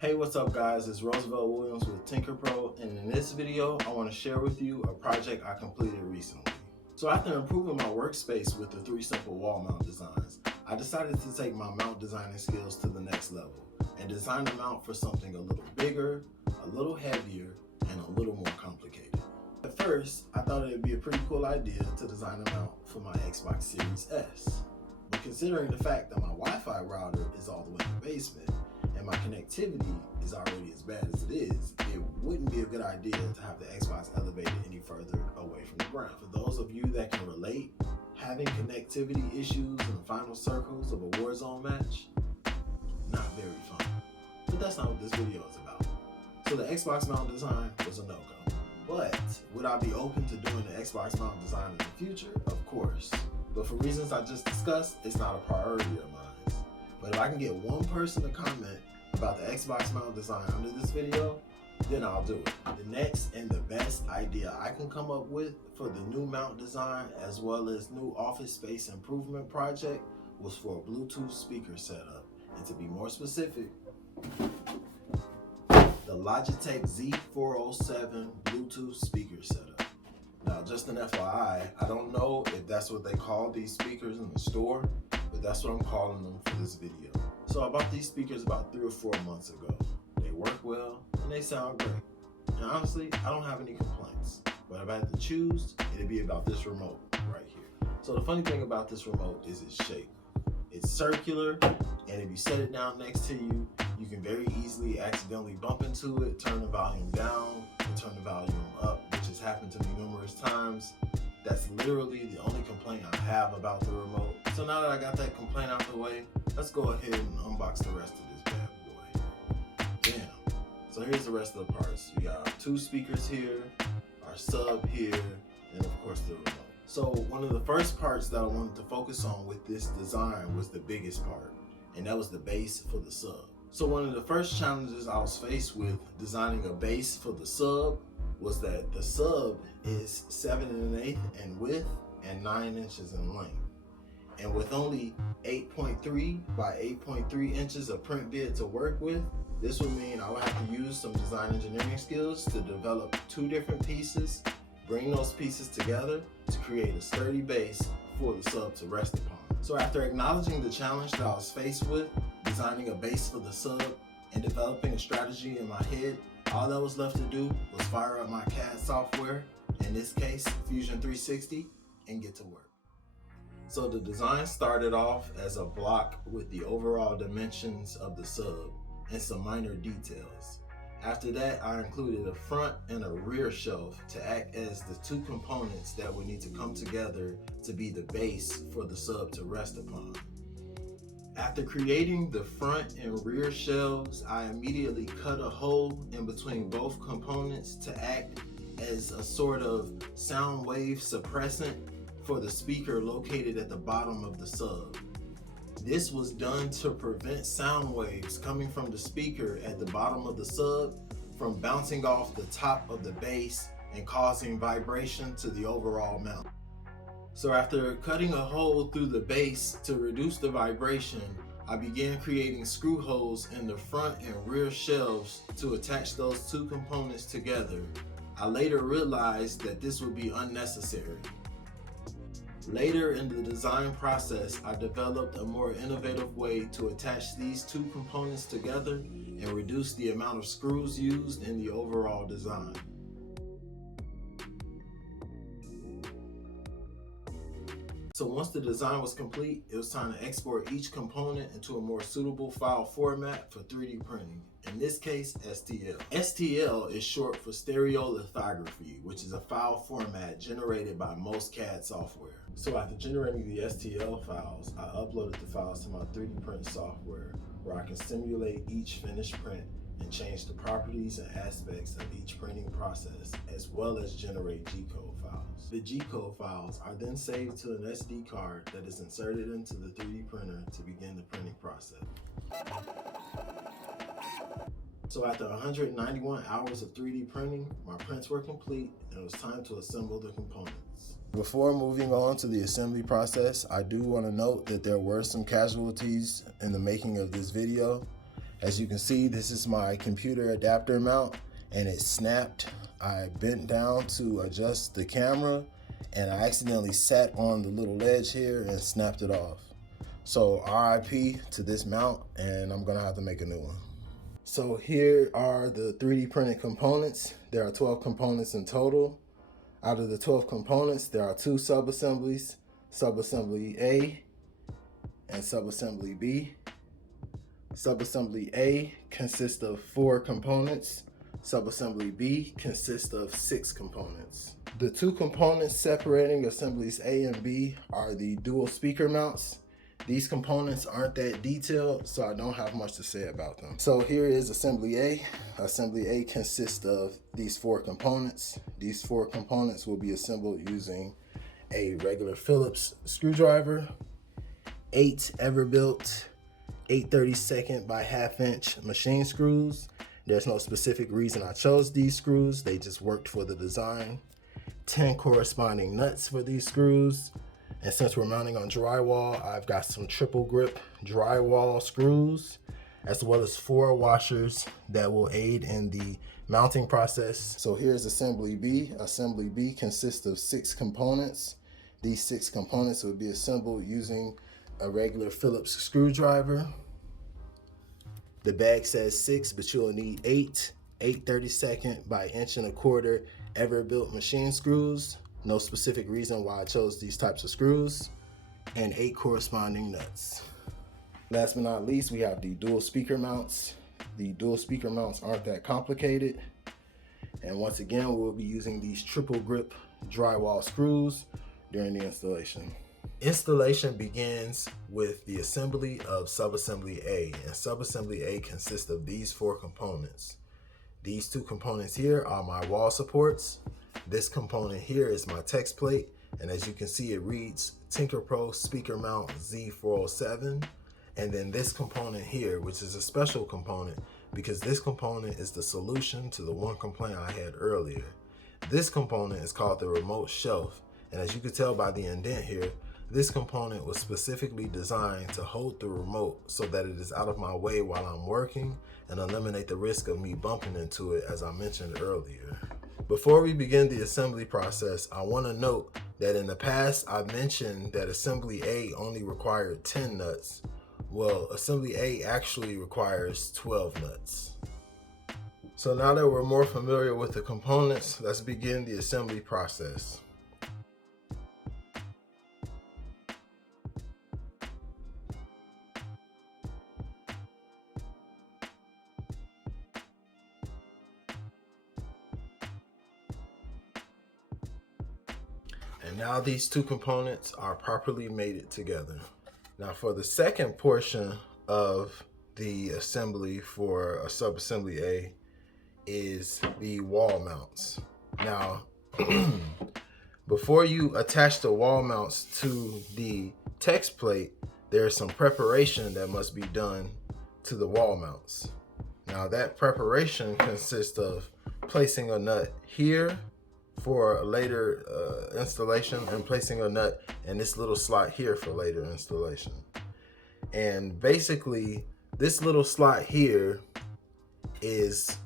Hey, what's up guys? It's Roosevelt Williams with TinkerPro, and in this video, I want to share with you a project I completed recently. So after improving my workspace with the 3 simple wall mount designs, I decided to take my mount designing skills to the next level and design a mount for something a little bigger, a little heavier, and a little more complicated. At first, I thought it would be a pretty cool idea to design a mount for my Xbox Series S. But considering the fact that my Wi-Fi router is all the way in the basement, and my connectivity is already as bad as it is, it wouldn't be a good idea to have the Xbox elevated any further away from the ground. For those of you that can relate, having connectivity issues in the final circles of a Warzone match, not very fun. But that's not what this video is about. So the Xbox mount design was a no-go. But would I be open to doing the Xbox mount design in the future? Of course. But for reasons I just discussed, it's not a priority of mine. But if I can get one person to comment about the Xbox mount design under this video, then I'll do it. The next and the best idea I can come up with for the new mount design as well as new office space improvement project was for a Bluetooth speaker setup. And to be more specific, the Logitech Z407 Bluetooth speaker setup. Now, just an FYI, I don't know if that's what they call these speakers in the store, but that's what I'm calling them for this video. So I bought these speakers about 3 or 4 months ago. They work well and they sound great. And honestly, I don't have any complaints. But if I had to choose, it'd be about this remote right here. So the funny thing about this remote is its shape. It's circular, and if you set it down next to you, you can very easily accidentally bump into it, turn the volume down, and turn the volume up, which has happened to me numerous times. That's literally the only complaint I have about the remote. So now that I got that complaint out the way, let's go ahead and unbox the rest of this bad boy. Damn. So here's the rest of the parts. We got 2 speakers here, our sub here, and of course the remote. So one of the first parts that I wanted to focus on with this design was the biggest part, and that was the base for the sub. So one of the first challenges I was faced with designing a base for the sub was that the sub is 7 1/8 in width and 9 inches in length. And with only 8.3 by 8.3 inches of print bid to work with, this would mean I would have to use some design engineering skills to develop 2 different pieces, bring those pieces together to create a sturdy base for the sub to rest upon. So after acknowledging the challenge that I was faced with, designing a base for the sub and developing a strategy in my head, all that was left to do was fire up my CAD software, in this case Fusion 360, and get to work. So the design started off as a block with the overall dimensions of the sub and some minor details. After that, I included a front and a rear shelf to act as the 2 components that would need to come together to be the base for the sub to rest upon. After creating the front and rear shelves, I immediately cut a hole in between both components to act as a sort of sound wave suppressant for the speaker located at the bottom of the sub. This was done to prevent sound waves coming from the speaker at the bottom of the sub from bouncing off the top of the base and causing vibration to the overall mount. So after cutting a hole through the base to reduce the vibration, I began creating screw holes in the front and rear shelves to attach those 2 components together. I later realized that this would be unnecessary. Later in the design process, I developed a more innovative way to attach these 2 components together and reduce the amount of screws used in the overall design. So once the design was complete, it was time to export each component into a more suitable file format for 3D printing. In this case, STL. STL is short for stereolithography, which is a file format generated by most CAD software. So after generating the STL files, I uploaded the files to my 3D print software where I can simulate each finished print and change the properties and aspects of each printing process, as well as generate G-code files. The G-code files are then saved to an SD card that is inserted into the 3D printer to begin the printing process. So after 191 hours of 3D printing, my prints were complete and it was time to assemble the components. Before moving on to the assembly process, I do want to note that there were some casualties in the making of this video. As you can see, this is my computer adapter mount and it snapped. I bent down to adjust the camera and I accidentally sat on the little ledge here and snapped it off. So RIP to this mount, and I'm gonna have to make a new one. So here are the 3D printed components. There are 12 components in total. Out of the 12 components, there are 2 sub-assemblies, subassembly A and subassembly B. Subassembly A consists of 4 components. Subassembly B consists of 6 components. The 2 components separating assemblies A and B are the dual speaker mounts. These components aren't that detailed, so I don't have much to say about them. So here is assembly A. Assembly A consists of these 4 components. These 4 components will be assembled using a regular Phillips screwdriver, 8 Everbuilt 8/32 by 1/2 inch machine screws. There's no specific reason I chose these screws, they just worked for the design. 10 corresponding nuts for these screws. And since we're mounting on drywall, I've got some triple grip drywall screws, as well as 4 washers that will aid in the mounting process. So here's assembly B. Assembly B consists of 6 components. These 6 components will be assembled using a regular Phillips screwdriver. The bag says 6, but you'll need 8 8/32 by 1.25 inch Everbuilt machine screws. No specific reason why I chose these types of screws, and 8 corresponding nuts. Last but not least, we have the dual speaker mounts. The dual speaker mounts aren't that complicated. And once again, we'll be using these triple grip drywall screws during the installation. Installation begins with the assembly of subassembly A, and subassembly A consists of these 4 components. These 2 components here are my wall supports. This component here is my text plate, and as you can see, it reads TinkerPro speaker mount Z407. And then this component here, which is a special component because this component is the solution to the one complaint I had earlier. This component is called the remote shelf, and as you can tell by the indent here, this component was specifically designed to hold the remote so that it is out of my way while I'm working and eliminate the risk of me bumping into it, as I mentioned earlier. Before we begin the assembly process, I want to note that in the past I mentioned that assembly A only required 10 nuts. Well, assembly A actually requires 12 nuts. So now that we're more familiar with the components, let's begin the assembly process. And now these 2 components are properly mated together. Now for the second portion of the assembly for a subassembly A is the wall mounts. Now, before you attach the wall mounts to the text plate, there's some preparation that must be done to the wall mounts. Now that preparation consists of placing a nut here for a later installation and placing a nut in this little slot here for later installation. And basically this little slot here is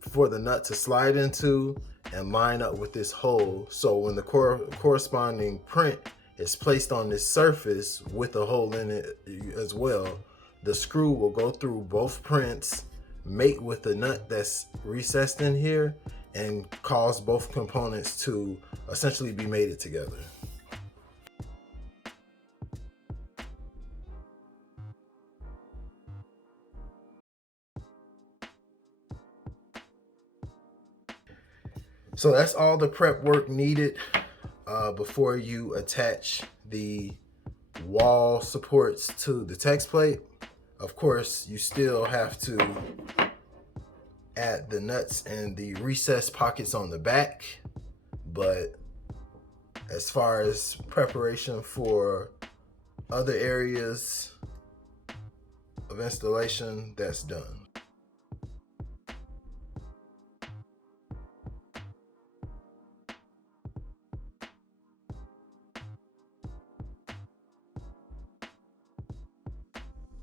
for the nut to slide into and line up with this hole, so when the corresponding print is placed on this surface with a hole in it as well, the screw will go through both prints, mate with the nut that's recessed in here, and cause both components to essentially be mated together. So that's all the prep work needed before you attach the wall supports to the text plate. Of course, you still have to add the nuts and the recessed pockets on the back, but as far as preparation for other areas of installation, that's done.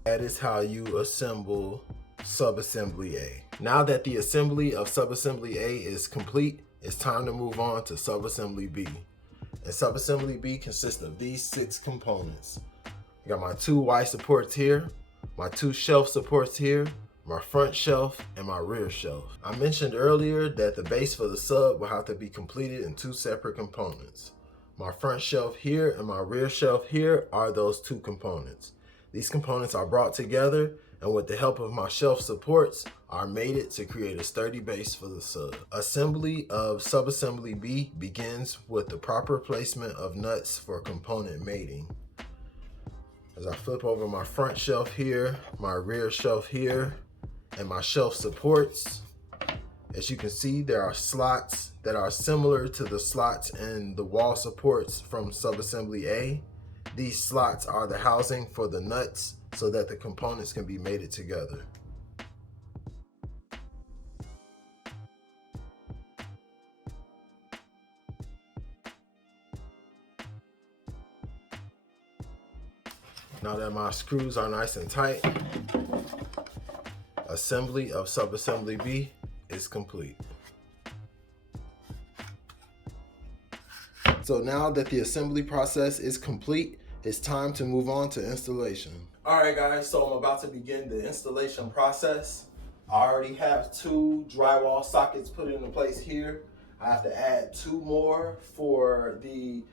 That is how you assemble subassembly A. Now that the assembly of subassembly A is complete, it's time to move on to subassembly B. And subassembly B consists of these 6 components. I got my 2 Y supports here, my 2 shelf supports here, my front shelf, and my rear shelf. I mentioned earlier that the base for the sub will have to be completed in 2 separate components. My front shelf here and my rear shelf here are those 2 components. These components are brought together and with the help of my shelf supports are mated to create a sturdy base for the sub. Assembly of subassembly B begins with the proper placement of nuts for component mating. As I flip over my front shelf here, my rear shelf here, and my shelf supports, as you can see, there are slots that are similar to the slots in the wall supports from subassembly A. These slots are the housing for the nuts so that the components can be mated together. Now that my screws are nice and tight, assembly of subassembly B is complete. So now that the assembly process is complete, it's time to move on to installation. All right guys, so I'm about to begin the installation process. I already have 2 drywall sockets put into place here. I have to add 2 more for the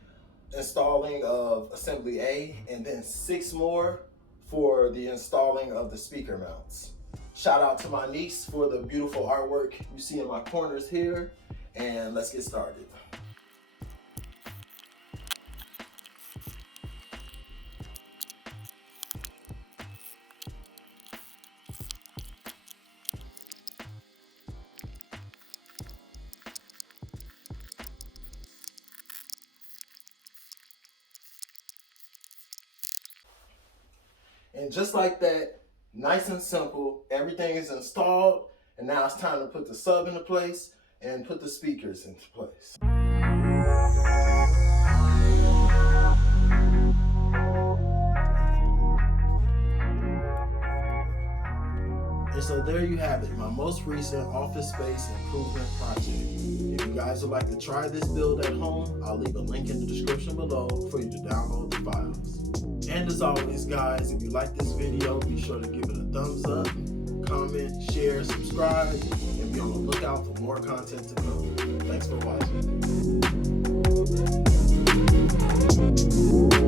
installing of assembly A, and then 6 more for the installing of the speaker mounts. Shout out to my niece for the beautiful artwork you see in my corners here, and let's get started. And just like that, nice and simple, everything is installed, and now it's time to put the sub into place and put the speakers into place. And so there you have it, my most recent office space improvement project. If you guys would like to try this build at home, I'll leave a link in the description below for you to download the files. And as always guys, if you like this video, be sure to give it a thumbs up, comment, share, subscribe, and be on the lookout for more content to come. Thanks for watching.